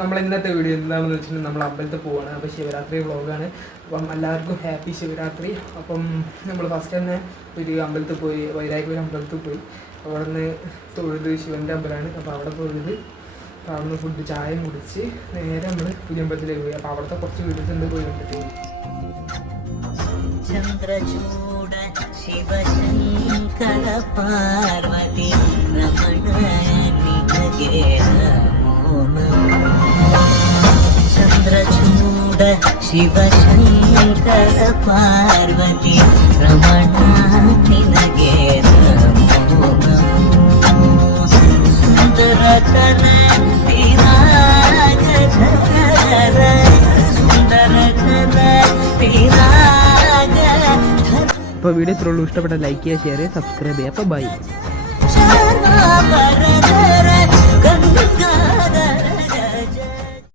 നമ്മൾ ഇന്നത്തെ വീഡിയോ എന്താണെന്ന് വെച്ചിട്ടുണ്ടെങ്കിൽ നമ്മൾ അമ്പലത്തിൽ പോവുകയാണ്. അപ്പോൾ ശിവരാത്രി വ്ളോഗാണ്. അപ്പം എല്ലാവർക്കും ഹാപ്പി ശിവരാത്രി. അപ്പം നമ്മൾ ഫസ്റ്റ് തന്നെ ഒരു അമ്പലത്തിൽ പോയി, വൈരാഗ്യ അമ്പലത്തിൽ പോയി. അവിടെ നിന്ന് തൊഴുത്, ശിവൻ്റെ അമ്പലമാണ്. അപ്പോൾ അവിടെ തൊഴുത് അവിടെ നിന്ന് ഫുഡ് ചായയും കുടിച്ച് നേരെ നമ്മൾ പുതിയ അമ്പലത്തിലേക്ക് പോയി. അപ്പോൾ അവിടുത്തെ കുറച്ച് വീഡിയോസ് ഉണ്ട്, പോയി കണ്ടിട്ട്. ചന്ദ്രചൂഡ ശിവശങ്കര പാർവതി രമണ ചന്ദ്രചൂഡ ശിവശങ്കര പാർവതി രമണ സുന്ദരതന തിരാഗധര സുന്ദരതന തിരാഗ. അപ്പോൾ വീഡിയോ ഇത്രയുള്ളൂ. ഇഷ്ടപ്പെട്ട ലൈക്ക് ചെയ്യുക, ഷെയർ ചെയ്യുക, സബ്സ്ക്രൈബ് ചെയ്യുക. അപ്പോൾ ബൈ.